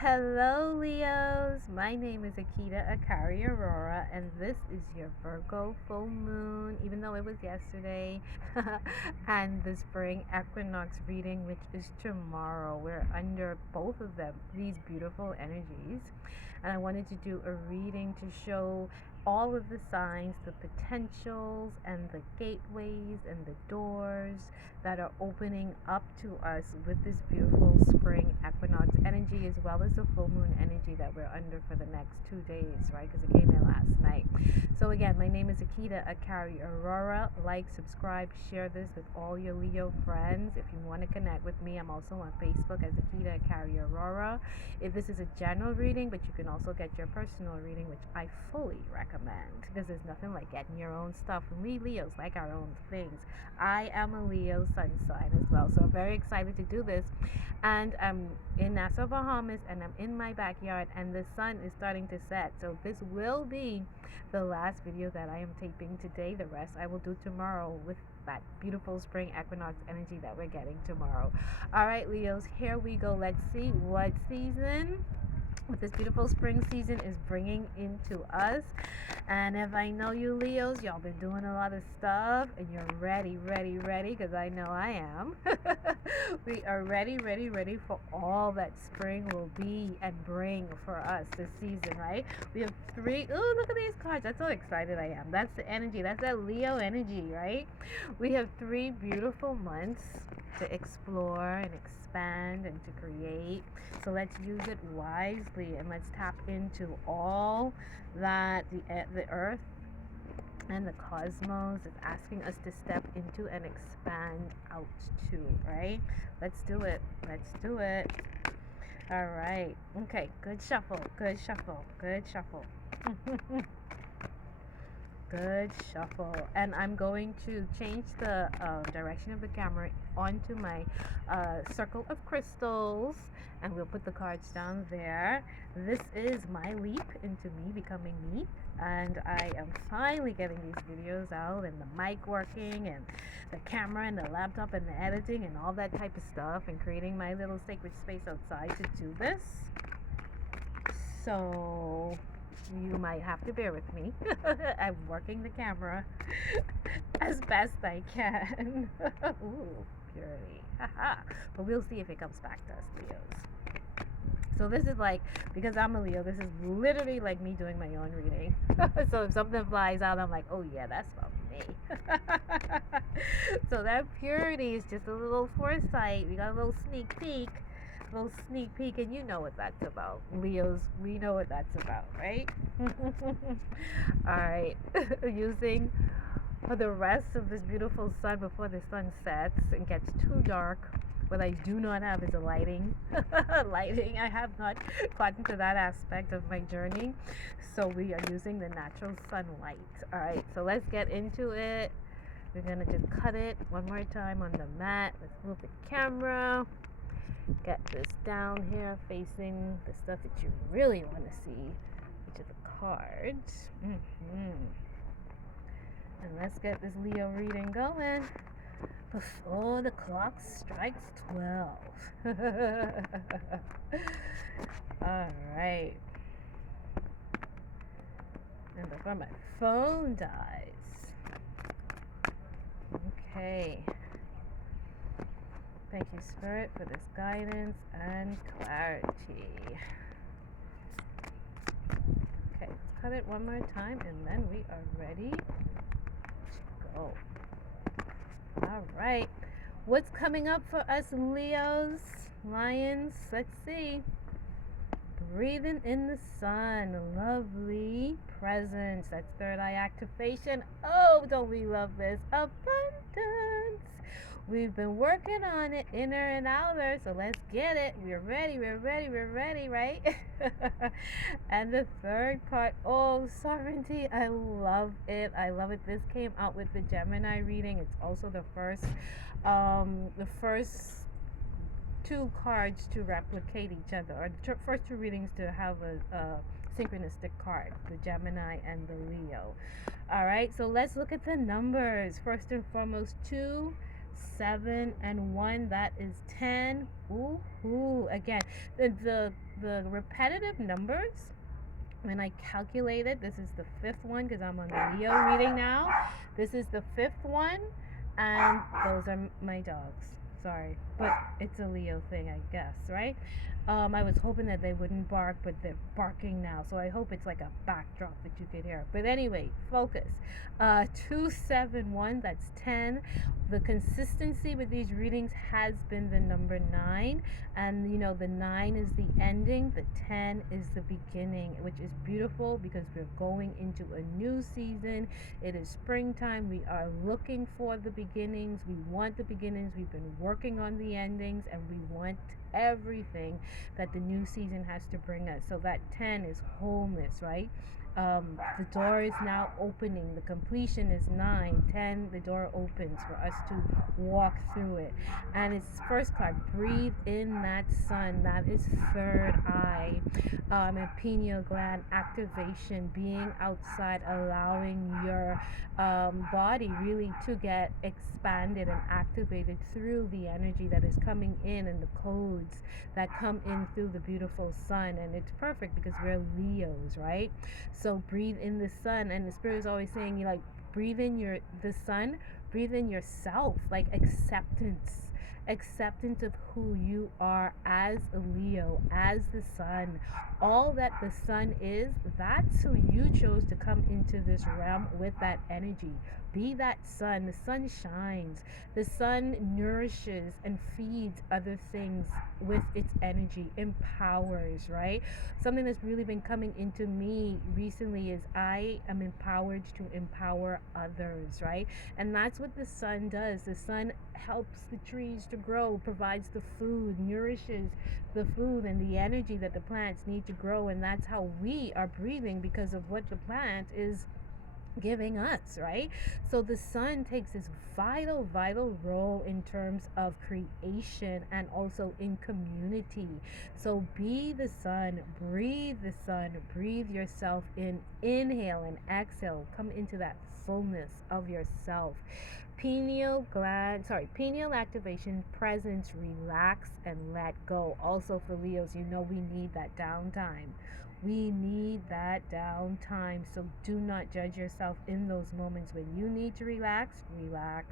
Hello, Leos. My name is Akita Akari Aurora, and this is your Virgo full moon, even though it was yesterday, and the Spring Equinox reading, which is tomorrow. We're under both of them, these beautiful energies. And I wanted to do a reading to show all of the signs, the potentials, and the gateways and the doors that are opening up to us with this beautiful spring equinox energy, as well as the full moon energy that we're under for the next 2 days, right? Because it came in last night. So again, my name is Akita Akari Aurora. Like, subscribe, share this with all your Leo friends. If you want to connect with me, I'm also on Facebook as Akita Akari Aurora. If this is a general reading, but you can also get your personal reading, which I fully recommend, because there's nothing like getting your own stuff. And we Leos like our own things. I am a Leo sun sign as well, so I'm very excited to do this. And I'm in Nassau, Bahamas, and I'm in my backyard, and the sun is starting to set. So this will be the last video that I am taping today. The rest I will do tomorrow with that beautiful spring equinox energy that we're getting tomorrow. All right, Leos, here we go. Let's see what season what this beautiful spring season is bringing into us. And if I know you Leos, y'all been doing a lot of stuff and you're ready, because I know I am. We are ready for all that spring will be and bring for us this season, right? We have three. Oh, look at these cards. That's how excited I am. That's the energy. That's that Leo energy, right? We have 3 beautiful months to explore and expand and to create. So let's use it wisely and let's tap into all that the earth and the cosmos is asking us to step into and expand out to, right? Let's do it. Let's do it. All right. Okay. Good shuffle. Good shuffle. Good shuffle. Good shuffle. And I'm going to change the direction of the camera onto my circle of crystals, and we'll put the cards down there. This is my leap into me becoming me, and I am finally getting these videos out, and the mic working, and the camera, and the laptop, and the editing, and all that type of stuff, and creating my little sacred space outside to do this. So you might have to bear with me. I'm working the camera as best I can. Ooh, purity. But we'll see if it comes back to us, Leos. So this is like, because I'm a Leo, this is literally like me doing my own reading. So if something flies out, I'm like, oh yeah, that's from me. So that purity is just a little foresight. We got a little sneak peek, and you know what that's about. Leos, we know what that's about, right? All right. Using the rest of this beautiful sun before the sun sets and gets too dark. What I do not have is a lighting. Lighting. I have not gotten to that aspect of my journey. So we are using the natural sunlight. All right. So let's get into it. We're going to just cut it one more time on the mat. Let's move the camera. Get this down here facing the stuff that you really want to see, which are the cards. And let's get this Leo reading going before the clock strikes 12. All right. And before my phone dies. Okay. Thank you, Spirit, for this guidance and clarity. Okay, let's cut it one more time, and then we are ready to go. All right. What's coming up for us, Leos, Lions? Let's see. Breathing in the sun. Lovely presence. That's third eye activation. Oh, don't we love this? Abundance. We've been working on it, inner and outer, so let's get it. We're ready, right? And the third card, oh, sovereignty. I love it. This came out with the Gemini reading. It's also the first 2 cards to replicate each other, or the first 2 readings to have a synchronistic card, the Gemini and the Leo. All right, so let's look at the numbers. First and foremost, 2, 7 and 1, that is 10. Ooh, again, the repetitive numbers, when I calculated, this is the fifth one because I'm on the Leo reading now. This is the fifth one, and those are my dogs. Sorry, but it's a Leo thing, I guess, right? I was hoping that they wouldn't bark, but they're barking now, so I hope it's like a backdrop that you could hear. But anyway, focus. 271, that's 10. The consistency with these readings has been the number 9, and the 9 is the ending, the 10 is the beginning, which is beautiful because we're going into a new season. It is springtime. We are looking for the beginnings. We want the beginnings. We've been working on the endings, and we want everything that the new season has to bring us. So that 10 is wholeness, right? The door is now opening. The completion is 9. 10, the door opens for us to walk through it. And it's first card, breathe in that sun. That is third eye, and pineal gland activation, being outside, allowing your body really to get expanded and activated through the energy that is coming in and the codes that come in through the beautiful sun. And it's perfect because we're Leos, right? So breathe in the sun, and the spirit is always saying, you like, breathe in the sun, breathe in yourself, like acceptance of who you are as a Leo, as the sun. All that the sun is, that's who you chose to come into this realm with, that energy. Be that sun. The sun shines. The sun nourishes and feeds other things with its energy, empowers, right? Something that's really been coming into me recently is I am empowered to empower others, right? And that's what the sun does. The sun helps the trees to grow, provides the food, nourishes the food and the energy that the plants need to grow. And that's how we are breathing, because of what the plant is giving us, right? So the sun takes this vital role in terms of creation and also in community. So be the sun, breathe yourself in, inhale and exhale, come into that fullness of yourself. Pineal activation, presence, relax and let go. Also for Leos, we need that downtime. We need that downtime. So do not judge yourself in those moments. When you need to relax, relax.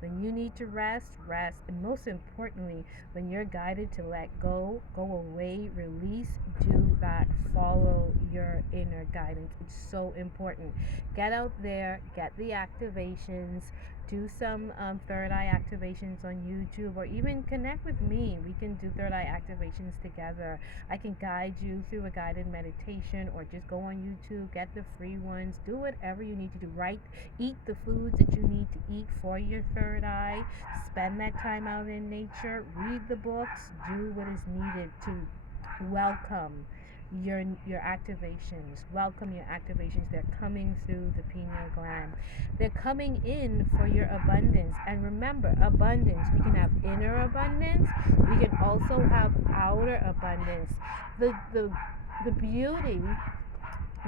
When you need to rest, rest. And most importantly, when you're guided to let go, go away, release, do that. Follow your inner guidance. It's so important. Get out there, get the activations, do some third eye activations on YouTube, or even connect with me. We can do third eye activations together. I can guide you through a guided meditation, or just go on YouTube, get the free ones, do whatever you need to do. Eat the foods that you need to eat for your third eye. Spend that time out in nature, read the books, do what is needed to welcome your activations. Welcome your activations. They're coming through the pineal gland. They're coming in for your abundance. And remember, abundance, we can have inner abundance, we can also have outer abundance. The beauty,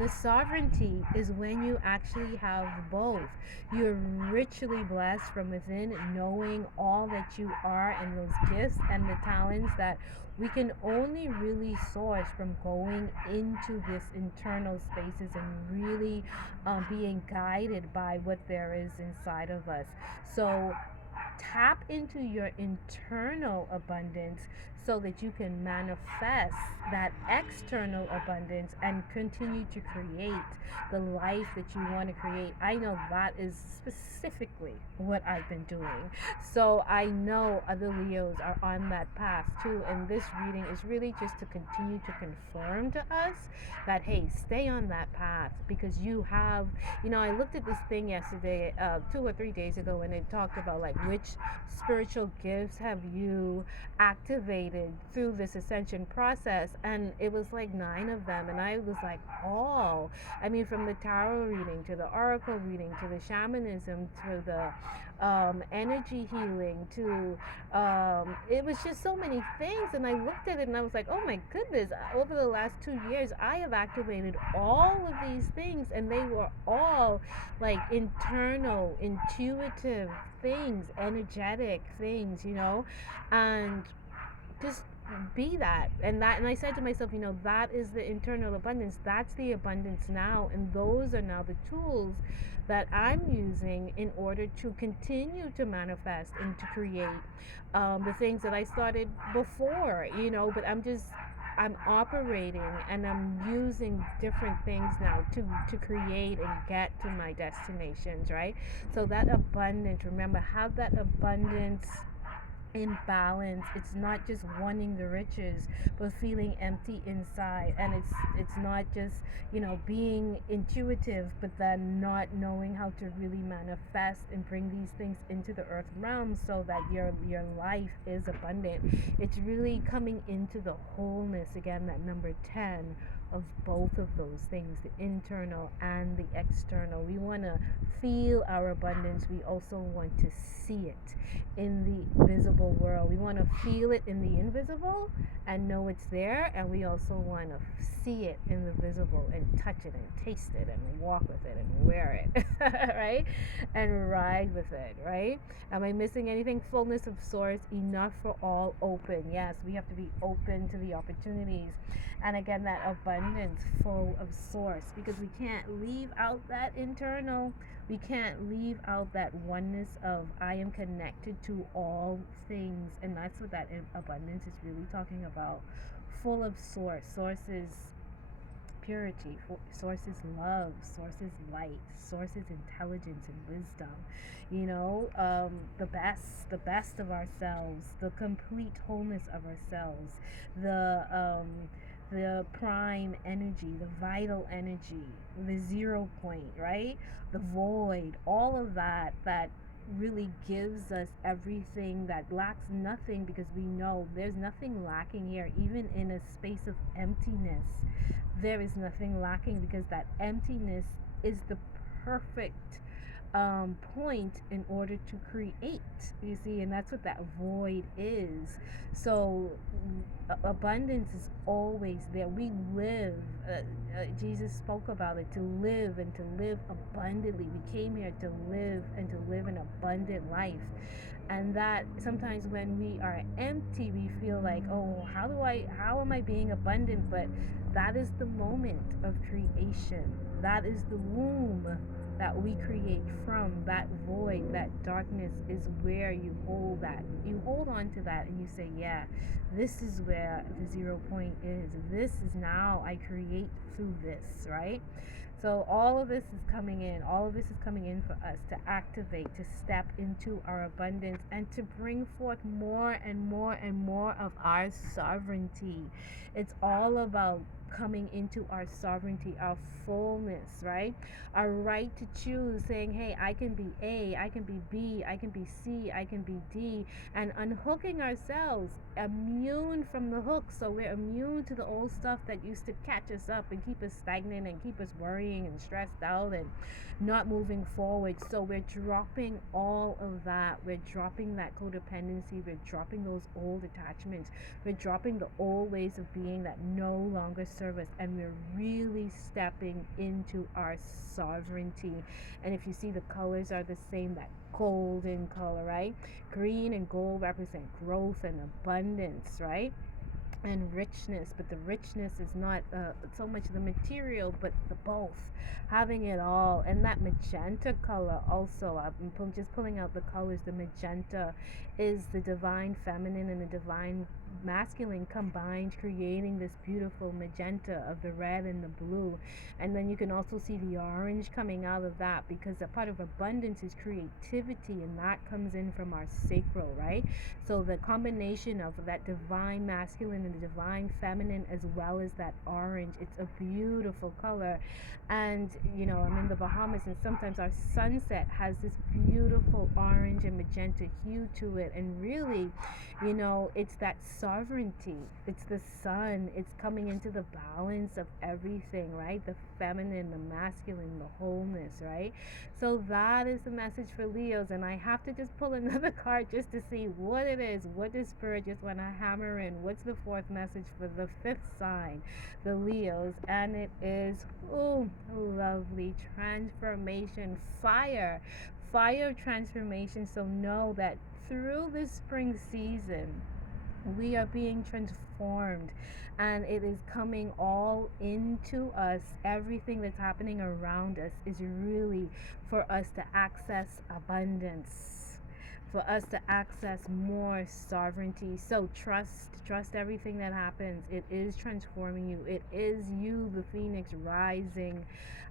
the sovereignty is when you actually have both. You're richly blessed from within, knowing all that you are, and those gifts and the talents that we can only really source from going into this internal spaces and really being guided by what there is inside of us. So tap into your internal abundance so that you can manifest that external abundance and continue to create the life that you want to create. I know that is specifically what I've been doing. So I know other Leos are on that path too. And this reading is really just to continue to confirm to us that, hey, stay on that path, because you have, I looked at this thing yesterday, 2 or 3 days ago, and it talked about like which spiritual gifts have you activated activated through this ascension process, and it was like 9 of them, and I was like, oh, I mean, from the tarot reading to the oracle reading to the shamanism to the energy healing to it was just so many things, and I looked at it and I was like, oh my goodness, over the last 2 years I have activated all of these things, and they were all like internal intuitive things, energetic things, and just be that. And I said to myself, that is the internal abundance, that's the abundance now, and those are now the tools that I'm using in order to continue to manifest and to create the things that I started before, but I'm operating and I'm using different things now to create and get to my destinations, right? So that abundance, remember, have that abundance in balance. It's not just wanting the riches but feeling empty inside, and it's not just being intuitive but then not knowing how to really manifest and bring these things into the earth realm so that your life is abundant. It's really coming into the wholeness again, that number 10 of both of those things, the internal and the external. We want to feel our abundance, we also want to see it in the visible world. We want to feel it in the invisible and know it's there, and we also want to see it in the visible and touch it and taste it and walk with it and wear it, right? And ride with it, right? Am I missing anything? Fullness of source, enough for all, open. Yes, we have to be open to the opportunities. And again, that abundance, full of source, because we can't leave out that internal. We can't leave out that oneness of I am connected to all things, and that's what that abundance is really talking about. Full of source. Source is purity. Source is love. Source is light. Source is intelligence and wisdom. The best of ourselves, the complete wholeness of ourselves, the prime energy, the vital energy, the 0 point, right? The void, all of that really gives us everything, that lacks nothing, because we know there's nothing lacking here. Even in a space of emptiness, there is nothing lacking, because that emptiness is the perfect point in order to create, you see, and that's what that void is. So abundance is always there. We live, Jesus spoke about it, to live and to live abundantly. We came here to live and to live an abundant life. And that sometimes when we are empty, we feel like, oh, how am I being abundant? But that is the moment of creation. That is the womb that we create from. That void, that darkness, is where you hold that. You hold on to that and you say, yeah, this is where the 0 point is. This is now I create through this, right? So all of this is coming in. All of this is coming in for us to activate, to step into our abundance, and to bring forth more and more and more of our sovereignty. It's all about coming into our sovereignty, our fullness, right? Our right to choose, saying, hey, I can be A, I can be B, I can be C, I can be D, and unhooking ourselves, immune from the hook. So we're immune to the old stuff that used to catch us up and keep us stagnant and keep us worrying and stressed out and not moving forward. So we're dropping all of that. We're dropping that codependency. We're dropping those old attachments. We're dropping the old ways of being that no longer serve us, and we're really stepping into our sovereignty. And if you see, the colors are the same, that golden color, right? Green and gold represent growth and abundance, right? And richness. But the richness is not so much the material, but the both, having it all. And that magenta color also, I'm just pulling out the colors. The magenta is the divine feminine and the divine masculine combined, creating this beautiful magenta of the red and the blue. And then you can also see the orange coming out of that, because a part of abundance is creativity, and that comes in from our sacral, right? So the combination of that divine masculine and the divine feminine, as well as that orange, it's a beautiful color. And I'm in the Bahamas, and sometimes our sunset has this beautiful orange and magenta hue to it. And really, it's that sovereignty. It's the sun. It's coming into the balance of everything, right? The feminine, the masculine, the wholeness, right? So that is the message for Leos. And I have to just pull another card just to see what it is. What does Spirit just want to hammer in? What's the fourth message for the fifth sign, the Leos? And it is, oh, lovely transformation, fire. Fire transformation. So know that through this spring season, we are being transformed and it is coming all into us. Everything that's happening around us is really for us to access abundance, for us to access more sovereignty. So trust everything that happens. It is transforming you. It is you, the phoenix, rising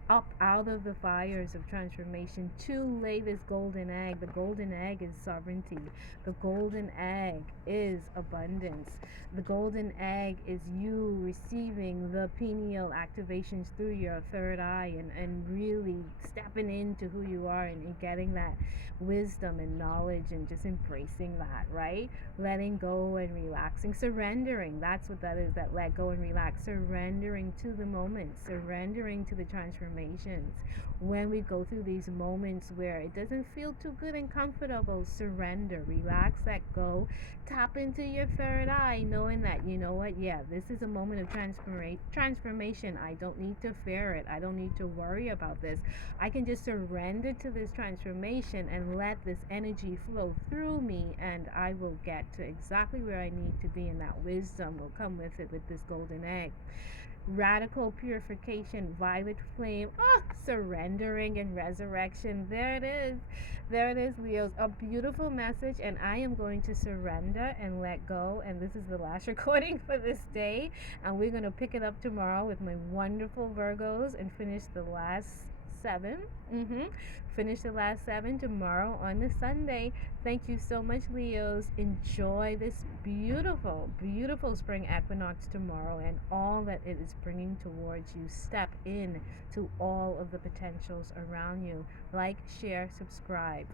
up out of the fires of transformation to lay this golden egg. The golden egg is sovereignty. The golden egg is abundance. The golden egg is you receiving the pineal activations through your third eye and really stepping into who you are and getting that wisdom and knowledge and just embracing that, right? Letting go and relaxing, surrendering. That's what that is, that let go and relax. Surrendering to the moment, surrendering to the transformations. When we go through these moments where it doesn't feel too good and comfortable, surrender, relax, let go, tap into your third eye, knowing that, you know what, yeah, this is a moment of transformation. I don't need to fear it. I don't need to worry about this. I can just surrender to this transformation and let this energy flow through me, and I will get to exactly where I need to be, and that wisdom will come with it, with this golden egg. Radical purification, violet flame, surrendering and resurrection. There it is. There it is, Leos. A beautiful message, and I am going to surrender and let go. And this is the last recording for this day. And we're going to pick it up tomorrow with my wonderful Virgos and finish the last 7. Finish the last 7 tomorrow on the Sunday. Thank you so much, Leos. Enjoy this beautiful, beautiful spring equinox tomorrow and all that it is bringing towards you. Step in to all of the potentials around you. Like, share, subscribe.